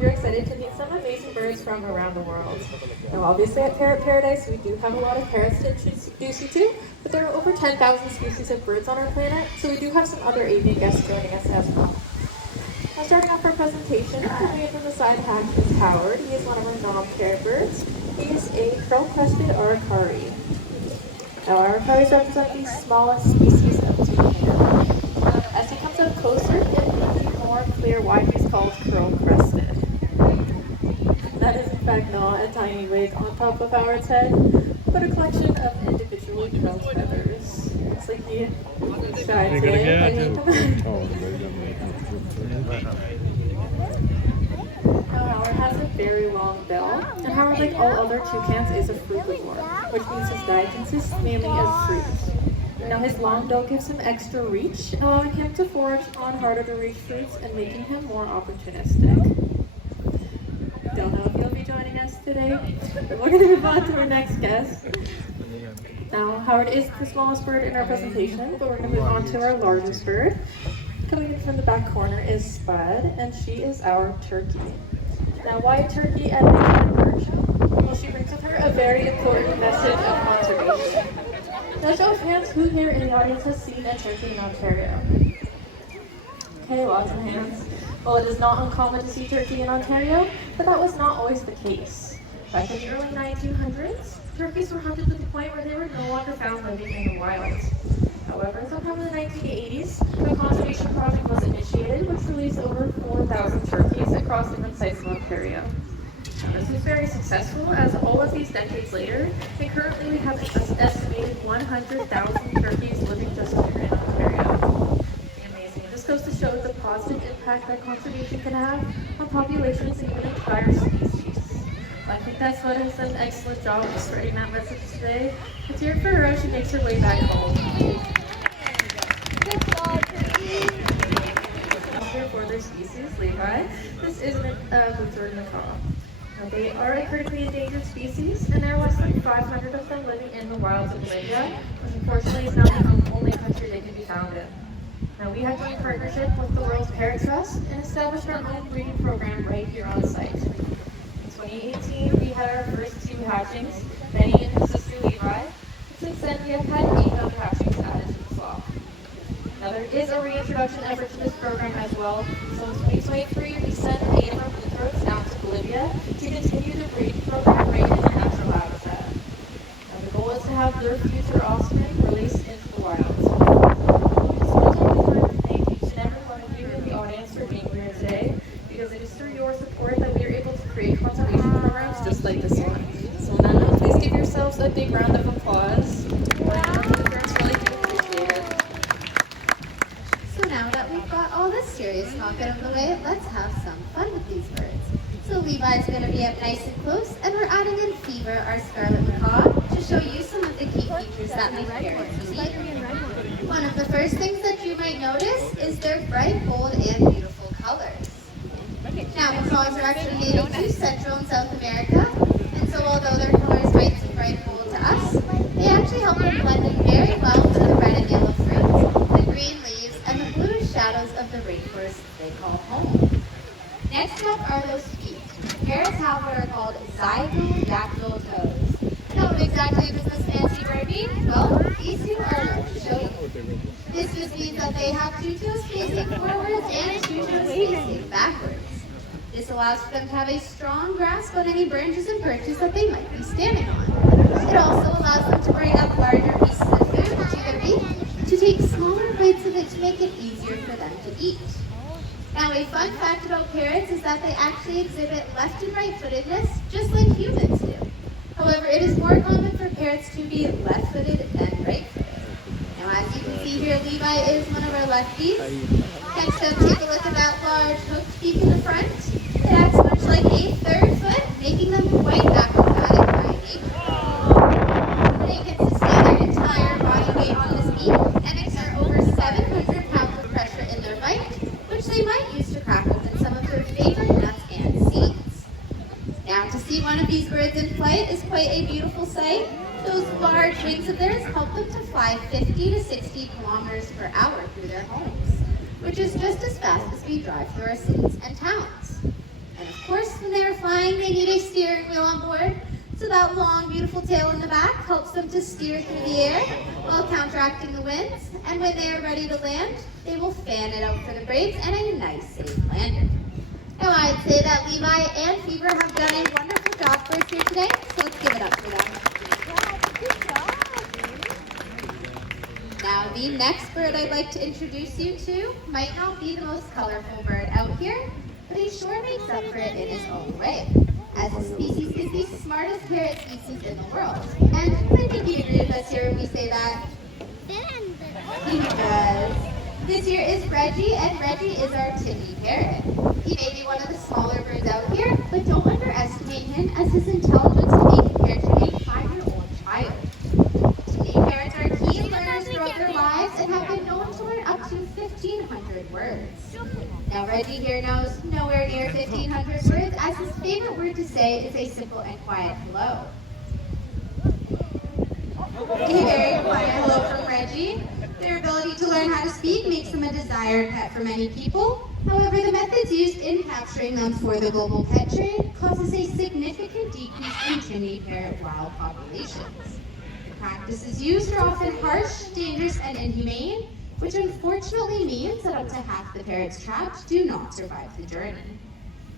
hope you're excited to meet some amazing birds from around the world. Now obviously at Parrot Paradise we do have a lot of parrots to introduce you to, but there are over 10,000 species of birds on our planet, so we do have some other avian guests joining us as well. Now starting off our presentation, coming in from the side hatch is Howard. He is one of our non-parrot birds. He is a curl-crested aracari. Now aracaris represent the smallest species of toucan. As he comes up closer, it becomes more clear why he's called curl-crested. That is in fact not a tiny wig on top of Howard's head, but a collection of individually curled feathers. Looks like he tried Howard has a very long bill, and Howard, like all other toucans, is a frugivore, which means his diet consists mainly of fruit. Now his long bill gives him extra reach, allowing him to forage on harder to reach fruits and making him more opportunistic. Don't know if you'll be joining us today, but we're going to move on to our next guest. Now Howard is the smallest bird in our presentation, but we're going to move on to our largest bird. Coming in from the back corner is Spud, and she is our turkey. Now why a turkey and not a bird? Well, she brings with her a very important message of conservation. Now show of hands, who here in the audience has seen a turkey in Ontario? Okay, lots of hands. Well, it is not uncommon to see turkey in Ontario, but that was not always the case. Back in the early 1900s, turkeys were hunted to the point where they were no longer found living in the wild. However, sometime in the 1980s, a conservation project was initiated, which released over 4,000 turkeys across different sites in Ontario. This was very successful, as all of these decades later, and currently we have an estimated 100,000 turkeys living just here in Ontario. Amazing. It just goes to show the positive impact that conservation can have on populations and even entire species. I think that's what has done an excellent job of spreading that message today. Let's hear it for her as she makes her way back home. For their species, Levi, this isn't a bluebird macaw. Now, they are a critically endangered species, and there are less than 500 of them living in the wilds of Namibia, which unfortunately is now the only country they can be found in. Now, we have joined partnership with the World Parrot Trust and established our own breeding program right here on site. In 2018, we had our first 2 hatchings, Benny and his sister Levi, and since then we have had 8 other hatchings added to the flock. Now there is a reintroduction effort to this program as well, so in 2023 we sent 8 of our bluebirds out to Bolivia to continue the breeding program right in their natural habitat. Now the goal is to have their future offspring released into the wild. So I'd like to thank each and every one of you in the audience for being here today, because it is through your support that we are able to create conservation programs just like this one. So on that note, please give yourselves a big round of applause. All this serious talk out of the way, let's have some fun with these birds. So Levi's going to be up nice and close, and we're adding in Fever, our scarlet macaw, to show you some of the key features that make parrots unique. One of the first things that you might notice is their bright, bold, and beautiful colors. Now, macaws are actually native to Central and South America, and so although their colors might seem bright and bold to us, they actually help them blend in very well with the red and yellow fruits, the green leaves, and the bluish shadows of the rainforest they call home. Next up are those feet. Parrots have what are called zygodactyl toes. Now, what exactly does this fancy bird mean? Well, these 2 are left to show you. This just means that they have 2 toes facing forwards and 2 toes facing backwards. This allows for them to have a strong grasp on any branches and perches that they might be standing on. It also allows them to bring up larger pieces of food to their beak, to take smaller bites of it to make it easier for them to eat. Now, a fun fact about parrots is that they actually exhibit left and right-footedness just like humans do. However, it is more common for parrots to be left-footed than right-footed. Now, as you can see here, Levi is one of our lefties. Next up, take a look at that large hooked beak in the front. It acts much like a 3rd foot, making them quite acrobatic by nature. They can sustain their entire body weight on this beak and exert over 700 pounds of pressure in their bite, which they might use to crack open some of their favorite nuts and seeds. Now, to see one of these birds in flight is quite a beautiful sight. Those large wings of theirs help them to fly 50 to 60 kilometers per hour through their homes, which is just as fast as we drive through our cities and towns. And of course, when they are flying, they need a steering wheel on board. So that long, beautiful tail in the back helps them to steer through the air while counteracting the winds. And when they are ready to land, they will fan it out for the brakes and a nice, safe landing. Now, I'd say that Levi and Fever have done a wonderful job for us here today, so let's give it up for them. Now, the next bird I'd like to introduce you to might not be the most colorful bird out here, but he sure makes up for it in his own way, as the species is the smartest parrot species in the world. And I think you agree with us here when we say that. He does. This here is Reggie, and Reggie is our Tindy parrot. He may be one of the smaller birds out here, but don't underestimate him, as his intelligence can be compared to a 5-year-old child. Tindy parrots are keen learners throughout their lives and have been known to learn up to 1,500 words. Now Reggie here knows nowhere near 1,500 words, as his favorite word to say is a simple and quiet hello. A very quiet hello from Reggie. Their ability to learn how to speak makes them a desired pet for many people. However, the methods used in capturing them for the global pet trade causes a significant decrease in Tindy parrot wild populations. The practices used are often harsh, dangerous, and inhumane, which unfortunately means that up to half the parrots trapped do not survive the journey.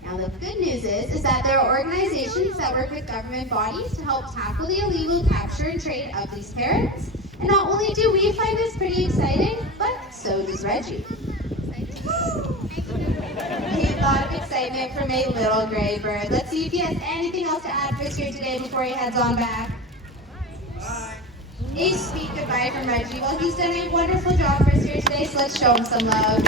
Now, the good news is that there are organizations that work with government bodies to help tackle the illegal capture and trade of these parrots. And not only do we find this pretty exciting, but so does Reggie. A lot of excitement from a little gray bird. Let's see if he has anything else to add for us here today before he heads on back. Bye. A sweet goodbye from Reggie. Well, he's done a wonderful job for us here today, so let's show him some love.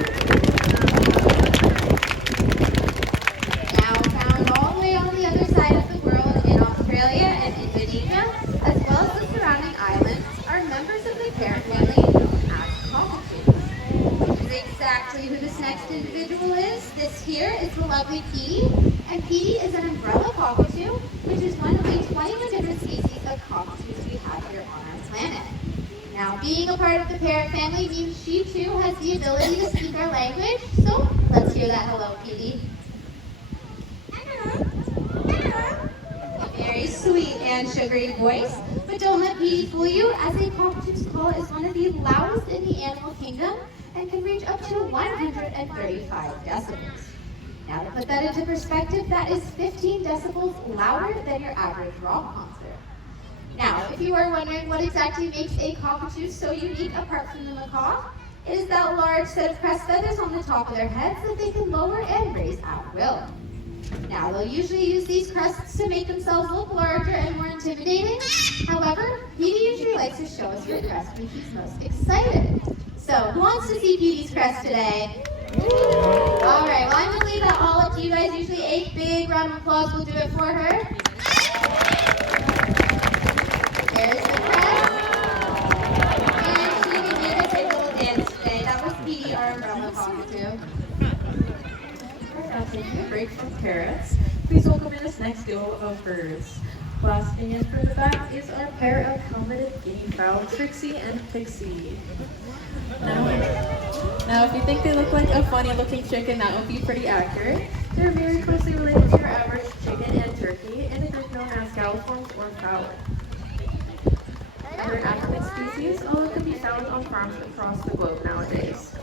Now found all the way on the other side of the world in Australia and Indonesia, as well as the surrounding islands, are members of the parrot family known as cockatoos. Which is exactly who this next individual is. This here is the lovely Petey, and Petey is an umbrella cockatoo, which is one of the 21 different species of cockatoos we have here on our planet. Now, being a part of the parrot family means she too has the ability to speak our language, so let's hear that hello, Petey. A very sweet and sugary voice, but don't let Petey fool you, as a cockatoo's call is one of the loudest in the animal kingdom and can reach up to 135 decibels. Now, to put that into perspective, that is 15 decibels louder than your average rock concert. Now, if you are wondering what exactly makes a cockatoo so unique apart from the macaw, it is that large set of crest feathers on the top of their heads that they can lower and raise at will. Now, they'll usually use these crests to make themselves look larger and more intimidating. However, Petey usually likes to show us her crest when she's most excited. So, who wants to see Petey's crest today? Alright, well, I'm going to leave that all up to you guys. Usually a big round of applause will do it for her. There's the crest. And she can give us a little dance today. That was Petey, our umbrella cockatoo. Now, taking a break from parrots, please welcome in this next duo of birds. Blasting in from the back is our pair of helmeted guinea fowl, Trixie and Pixie. Now, if you think they look like a funny-looking chicken, that would be pretty accurate. They're very closely related to your average chicken and turkey, and a group known as galliforms or fowl. They're an African species, although can be found on farms across the globe nowadays.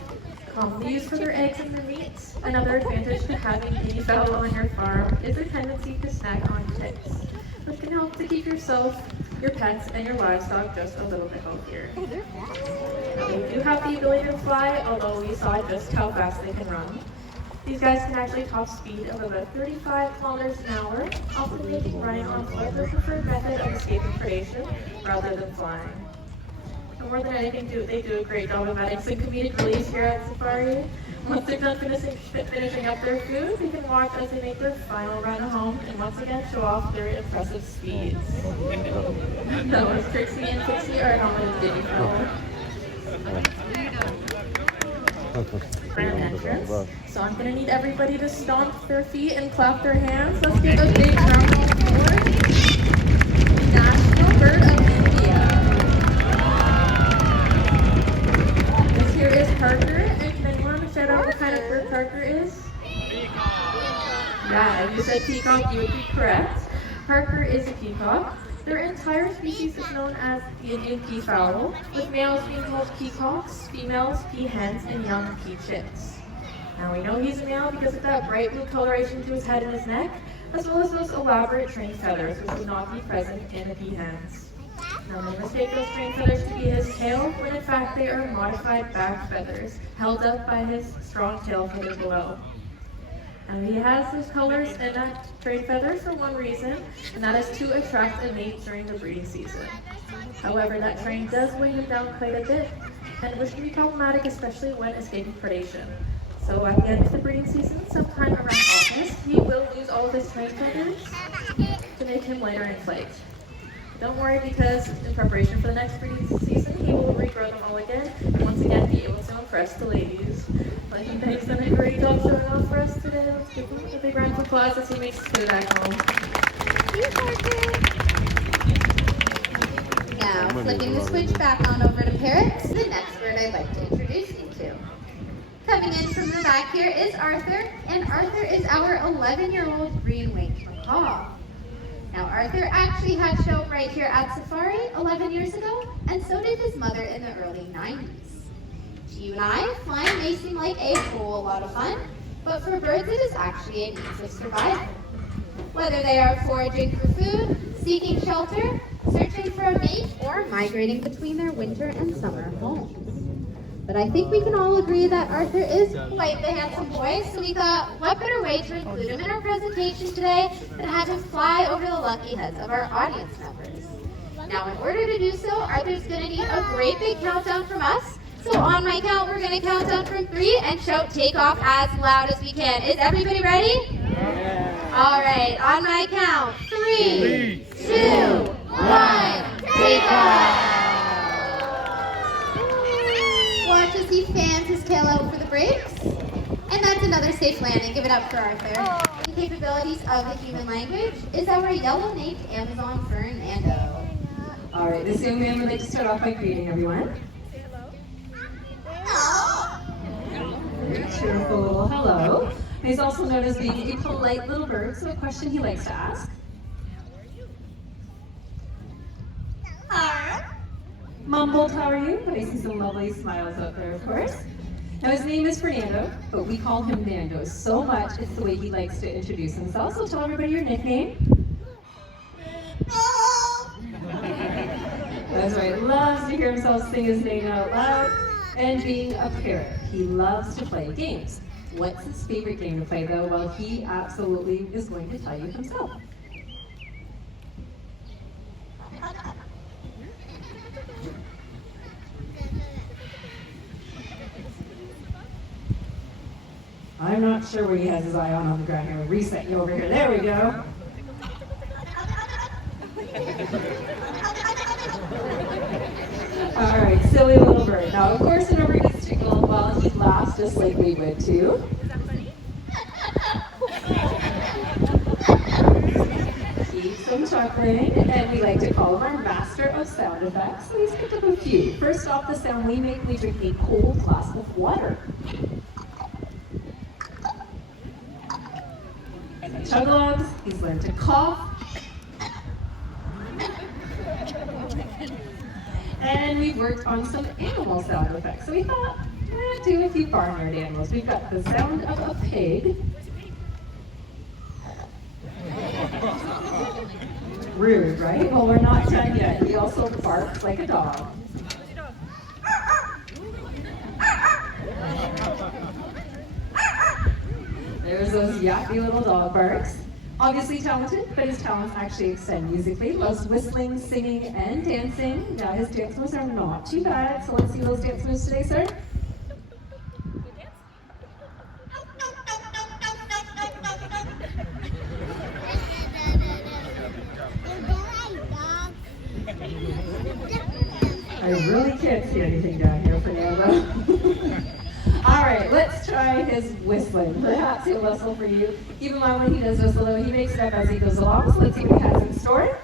Commonly used for their eggs and their meats. Another advantage to having guinea fowl on your farm is their tendency to snack on ticks, which can help to keep yourself, your pets, and your livestock just a little bit healthier. They do have the ability to fly, although we saw just how fast they can run. These guys can actually top speed of about 35 kilometers an hour, often making running on foot their preferred method of escaping predation rather than flying. And more than anything, they do a great job of adding some comedic relief here at Safari. Once they're done finishing up their food, we can watch as they make their final run home and once again show off their impressive speeds. That was Trixie and Pixie are helmeted guinea fowl. Grand entrance. So I'm going to need everybody to stomp their feet and clap their hands. Let's give a big round of applause. National Bird of India. This here is Parker. And can anyone shout out what kind of bird Parker is? Yeah, if you said peacock, you would be correct. Harker is a peacock. Their entire species is known as the Indian peafowl, with males being called peacocks, females peahens, and young pea-chicks. Now we know he's a male because of that bright blue coloration to his head and his neck, as well as those elaborate train feathers, which would not be present in the peahens. Now they mistake those train feathers to be his tail, when in fact they are modified back feathers, held up by his strong tail feather below. And he has those colors and that train feathers for one reason, and that is to attract a mate during the breeding season. However, that train does weigh him down quite a bit, and which can be problematic, especially when escaping predation. So at the end of the breeding season, sometime around August, he will lose all of his train feathers to make him lighter in flight. Don't worry, because in preparation for the next breeding season, he will regrow them all again, and once again be able to impress the ladies. I think that he's done a great job showing off for us today. Let's give him a big round of applause as he makes his way back home. Now, flipping the switch back on over to parrots, the next bird I'd like to introduce you to. Coming in from the back here is Arthur, and Arthur is our 11-year-old green-winged macaw. Now, Arthur actually had a show right here at SAFAR-E 11 years ago, and so did his mother in the early 90s. To you and I, flying may seem like a whole lot of fun, but for birds it is actually a means of survival. Whether they are foraging for food, seeking shelter, searching for a mate, or migrating between their winter and summer homes. But I think we can all agree that Arthur is quite the handsome boy, so we thought, what better way to include him in our presentation today than have him fly over the lucky heads of our audience members. Now, in order to do so, Arthur's going to need a great big countdown from us. So on my count, we're going to count down from 3 and shout take off as loud as we can. Is everybody ready? Yeah. All right, on my count, 3, 2, 1, take off! Watch as he fans his tail out for the brakes. And that's another safe landing. Give it up for Arthur. The capabilities of the human language is our yellow-naped Amazon Fernando. All right, this young man would like to start off by greeting everyone. Very cheerful little hello. And he's also known as being a polite little bird, so a question he likes to ask. Mumbled, how are you? But I see some lovely smiles out there, of course. Now his name is Fernando, but we call him Nando so much, it's the way he likes to introduce himself. So tell everybody your nickname. That's right, loves to hear himself sing his name out loud. And being a parrot, he loves to play games. What's his favorite game to play though? Well, he absolutely is going to tell you himself. I'm not sure what he has his eye on the ground here. We'll reset you over here. There we go. All right, silly little bird. Now, of course, whenever he's tickling, well, he laughs just like we would too. Keeps him chuckling, and we like to call him our master of sound effects. So he's picked up a few. First off, the sound we make, we drink a cold glass of water. Chug-a-logs, he's learned to cough. And we've worked on some animal sound effects. So we thought, we're do a few barnyard animals. We've got the sound of a pig. Rude, right? Well, we're not done yet. He also barks like a dog. There's those yappy little dog barks. Obviously talented, but his talents actually extend musically. Loves whistling, singing, and dancing. Now his dance moves are not too bad, so let's see those dance moves today, sir. I really can't see anything down here, Fernando. All right, let's try his whistling. Perhaps he'll whistle for you. Keep in mind when he does whistle, though, he makes it up as he goes along. So let's see what he has in store.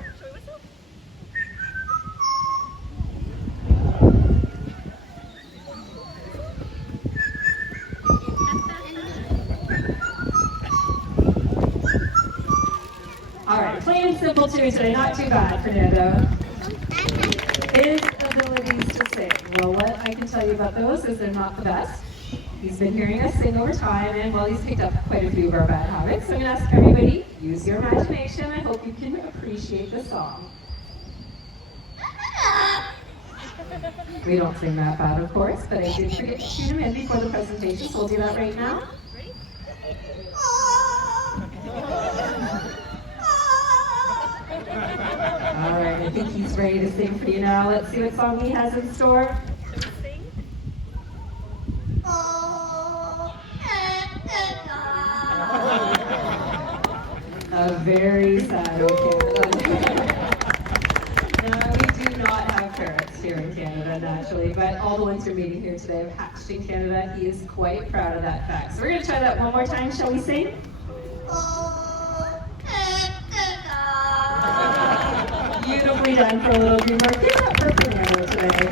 plain and simple tune today, not too bad, Fernando. His abilities to sing. Well, what I can tell you about those is they're not the best. He's been hearing us sing over time, and well, he's picked up quite a few of our bad habits. So I'm going to ask everybody, use your imagination. I hope you can appreciate the song. We don't sing that bad, of course, but I did forget to tune him in before the presentation, so we'll do that right now. All right, I think he's ready to sing for you now. Let's see what song he has in store. A very sad Canada. Now, we do not have parrots here in Canada, naturally, but all the ones we're meeting here today have hatched in Canada. He is quite proud of that fact. So we're going to try that one more time. Shall we sing? Beautifully done for a little humor. Give it up for Fernando today.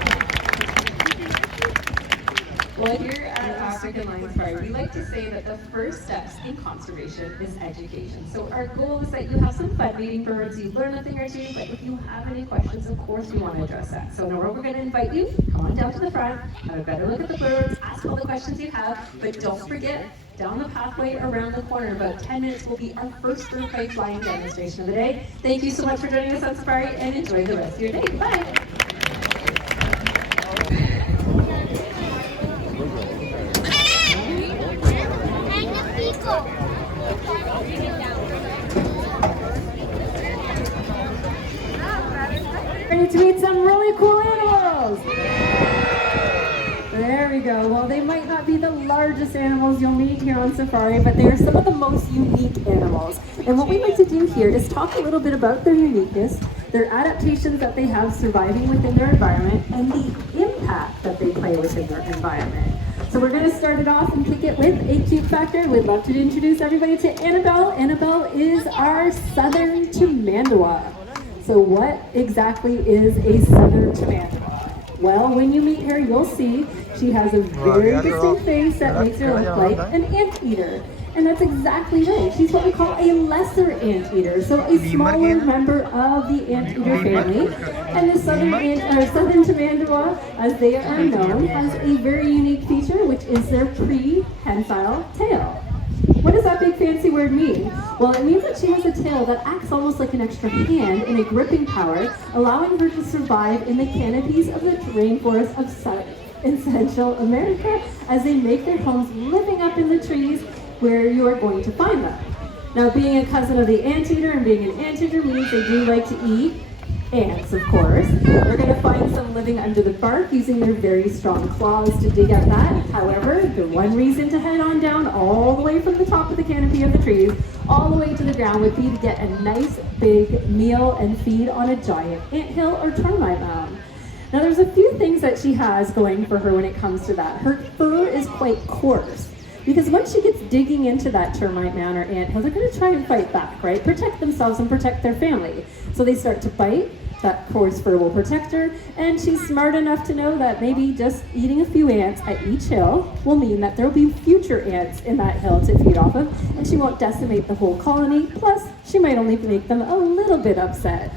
Well, here at African Lions Park, we like to say that the first steps in conservation is education. So our goal is that you have some fun meeting birds, you learn a thing or two, but if you have any questions, of course we want to address that. So now we're going to invite you, come on down to the front, have a better look at the birds, ask all the questions you have, but don't forget, down the pathway around the corner, about 10 minutes will be our first bird kite flying demonstration of the day. Thank you so much for joining us on Safari, and enjoy the rest of your day. Bye! Ready to meet some really cool animals. There we go. Well, they might not be the largest animals you'll meet here on Safari, but they are some of the most unique animals. And what we like to do here is talk a little bit about their uniqueness, their adaptations that they have surviving within their environment, and the impact that they play within their environment. So we're going to start it off and kick it with a cute factor. We'd love to introduce everybody to Annabelle. Annabelle is our southern tamandawa. So what exactly is a southern tamandawa? Well, when you meet her, you'll see she has a very distinct face that makes her look like an anteater. And that's exactly right. She's what we call a lesser anteater, so a smaller member of the anteater family. And the southern tamandawa, as they are known, has a very unique feature, which is their prehensile tail. What does that big fancy word mean? Well, it means that she has a tail that acts almost like an extra hand and a gripping power, allowing her to survive in the canopies of the rainforest of South and Central America as they make their homes living up in the trees where you are going to find them. Now, being a cousin of the anteater and being an anteater means they do like to eat ants, of course. We're going to find some living under the bark using their very strong claws to dig at that. However, the one reason to head on down all the way from the top of the canopy of the trees all the way to the ground would be to get a nice big meal and feed on a giant anthill or termite mound. Now, there's a few things that she has going for her when it comes to that. Her fur is quite coarse, because once she gets digging into that termite mound or anthill, they're going to try and fight back, right? Protect themselves and protect their family. So they start to bite. That coarse fur will protect her, and she's smart enough to know that maybe just eating a few ants at each hill will mean that there will be future ants in that hill to feed off of, and she won't decimate the whole colony. Plus, she might only make them a little bit upset.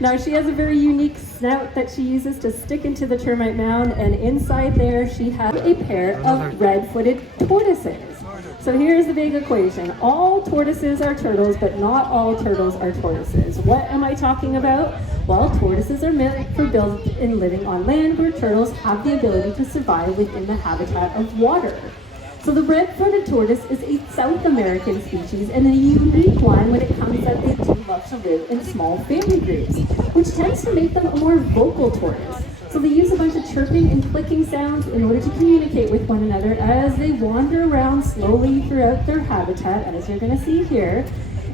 Now, she has a very unique snout that she uses to stick into the termite mound, and inside there she has a pair of red-footed tortoises. So here's the big equation. All tortoises are turtles, but not all turtles are tortoises. What am I talking about? Well, tortoises are meant for built and living on land, where turtles have the ability to survive within the habitat of water. So the red-footed tortoise is a South American species and a unique one when it comes that they do love to live in small family groups, which tends to make them a more vocal tortoise. So they use a bunch of chirping and clicking sounds in order to communicate with one another as they wander around slowly throughout their habitat, as you're going to see here,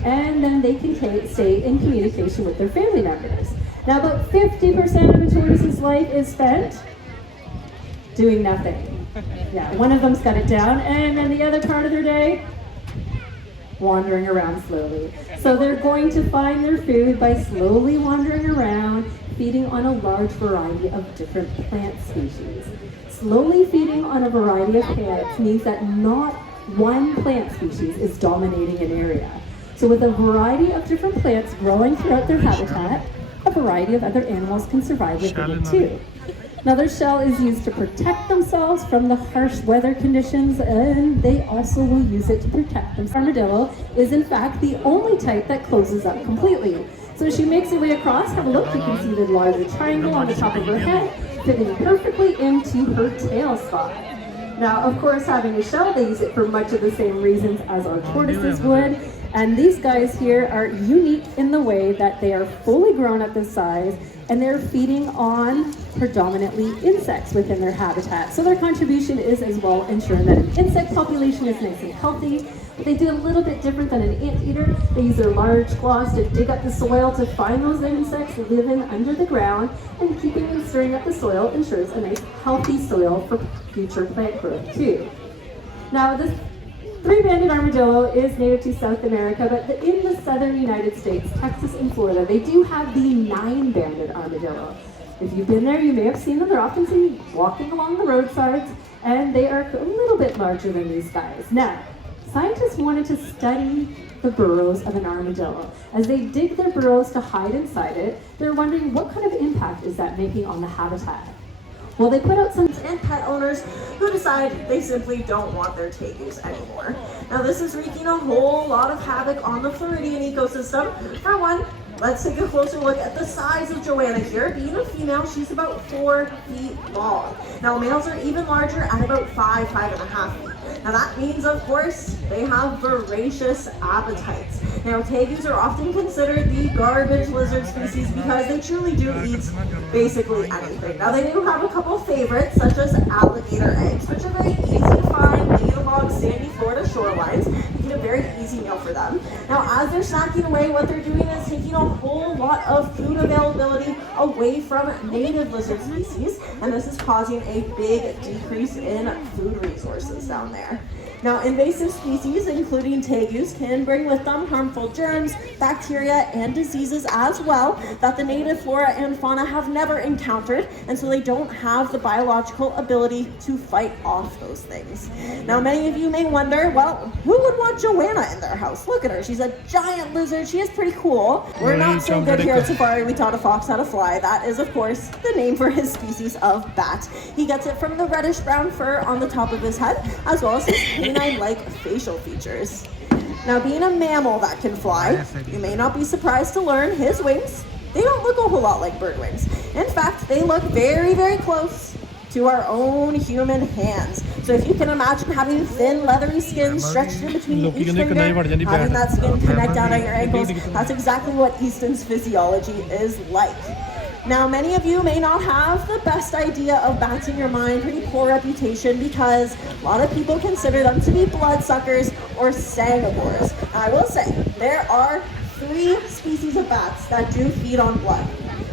and then they can stay in communication with their family members. Now, about 50% of a tortoise's life is spent doing nothing. Yeah, one of them's got it down, and then the other part of their day, wandering around slowly. So they're going to find their food by slowly wandering around, feeding on a large variety of different plant species. Slowly feeding on a variety of plants means that not one plant species is dominating an area. So with a variety of different plants growing throughout their habitat, a variety of other animals can survive within it too. Now their shell is used to protect themselves from the harsh weather conditions, and they also will use it to protect them. Armadillo is in fact the only type that closes up completely. So as she makes her way across, have a look, you can see the larger triangle on the top of her head, fitting perfectly into her tail spot. Now, of course, having a shell, they use it for much of the same reasons as our tortoises would. And these guys here are unique in the way that they are fully grown at this size, and they're feeding on predominantly insects within their habitat. So their contribution is as well ensuring that an insect population is nice and healthy. They do a little bit different than an anteater. They use their large claws to dig up the soil to find those insects living under the ground, and keeping and stirring up the soil ensures a nice healthy soil for future plant growth too. Now this three-banded armadillo is native to South America, but in the southern United States, Texas and Florida, they do have the nine-banded armadillo. If you've been there, you may have seen them. They're often seen walking along the roadsides, and they are a little bit larger than these guys. Now, scientists wanted to study the burrows of an armadillo. As they dig their burrows to hide inside it, they're wondering what kind of impact is that making on the habitat. Well, they put out some and pet owners who decide they simply don't want their tegus anymore. Now this is wreaking a whole lot of havoc on the Floridian ecosystem. For one, let's take a closer look at the size of Joanna here. Being a female, she's about 4 feet long. Now males are even larger at about 5.5 feet. Now that means, of course, they have voracious appetites. Now tegus are often considered the garbage lizard species because they truly do eat basically anything. Now they do have a couple favorites, such as alligator eggs, which are very easy to find along sandy Florida shorelines. You get a very easy meal for them. Now as they're snacking away, what they're doing is taking a whole lot of food availability away from native lizard species, and this is causing a big decrease in food resources down there. Now, invasive species, including tegus, can bring with them harmful germs, bacteria, and diseases as well that the native flora and fauna have never encountered, and so they don't have the biological ability to fight off those things. Now, many of you may wonder, well, who would want Joanna in their house? Look at her. She's a giant lizard. She is pretty cool. We're not so good here at Safari. We taught a fox how to fly. That is, of course, the name for his species of bat. He gets it from the reddish-brown fur on the top of his head, as well as his canine-like facial features. Now, being a mammal that can fly, you may not be surprised to learn his wings, they don't look a whole lot like bird wings. In fact, they look very, very close to our own human hands. So if you can imagine having thin, leathery skin stretched in between each finger, having that skin connect down at your ankles, that's exactly what Easton's physiology is like. Now, many of you may not have the best idea of bats in your mind, pretty poor reputation, because a lot of people consider them to be bloodsuckers or sanivores. Now, I will say, there are 3 species of bats that do feed on blood,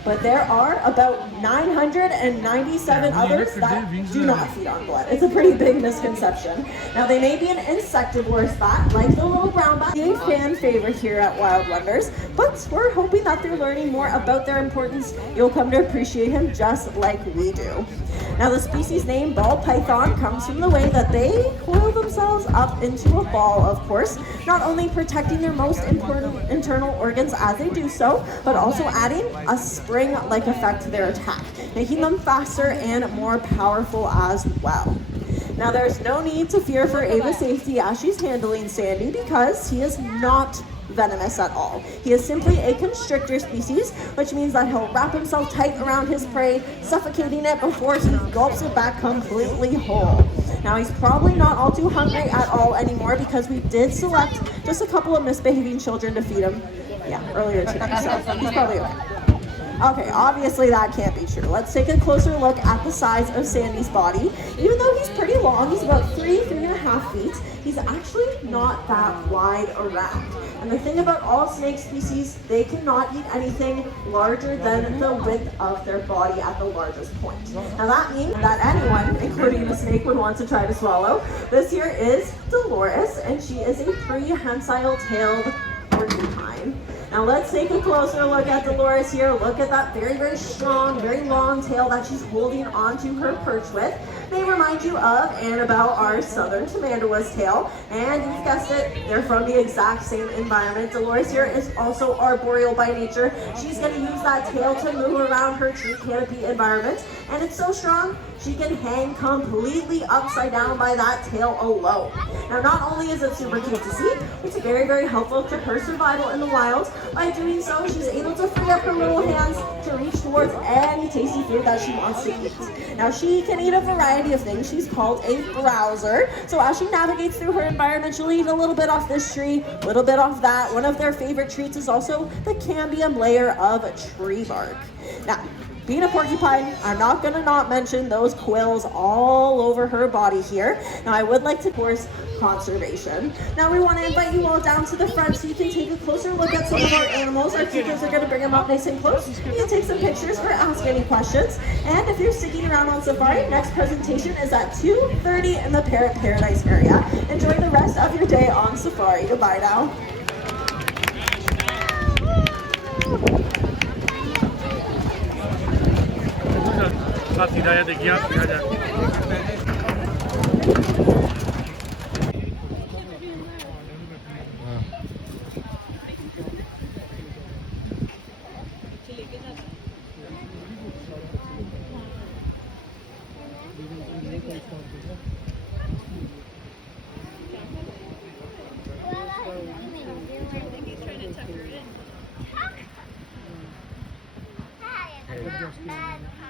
but there are about 997 others that do not feed on blood. It's a pretty big misconception. Now, they may be an insectivorous bat, like the little brown bat, a fan favorite here at Wild Wonders, but we're hoping that through learning more about their importance, you'll come to appreciate him just like we do. Now, the species name ball python comes from the way that they coil themselves up into a ball, of course, not only protecting their most important internal organs as they do so, but also adding a spring-like effect to their attack, making them faster and more powerful as well. Now, there's no need to fear for Ava's safety as she's handling Sandy, because he is not venomous at all. He is simply a constrictor species, which means that he'll wrap himself tight around his prey, suffocating it before he gulps it back completely whole. Now, he's probably not all too hungry at all anymore, because we did select just a couple of misbehaving children to feed him, earlier today, so he's probably okay. Okay, obviously that can't be true. Let's take a closer look at the size of Sandy's body. Even though he's pretty long, he's about 3.5 feet, he's actually not that wide around. And the thing about all snake species, they cannot eat anything larger than the width of their body at the largest point. Now that means that anyone, including the snake, would want to try to swallow. This here is Dolores, and she is a prehensile-tailed porcupine. Now let's take a closer look at Dolores here. Look at that very, very strong, very long tail that she's holding onto her perch with. May remind you of Annabelle, our southern tamandua's tail. And you've guessed it, they're from the exact same environment. Dolores here is also arboreal by nature. She's going to use that tail to move around her tree canopy environment. And it's so strong, she can hang completely upside down by that tail alone. Now, not only is it super cute to see, it's very, very helpful to her survival in the wild. By doing so, she's able to free up her little hands to reach towards any tasty food that she wants to eat. Now, she can eat a variety of things. She's called a browser. So as she navigates through her environment, she'll eat a little bit off this tree, a little bit off that. One of their favorite treats is also the cambium layer of tree bark. Now, being a porcupine, I'm not going to not mention those quills all over her body here. Now, I would like to, of course, conservation. Now, we want to invite you all down to the front so you can take a closer look at some of our animals. Our teachers are going to bring them up nice and close. You can take some pictures or ask any questions. And if you're sticking around on safari, next presentation is at 2:30 in the Parrot Paradise area. Enjoy the rest of your day on safari. Goodbye now. Hidayah देखिए आप Hi,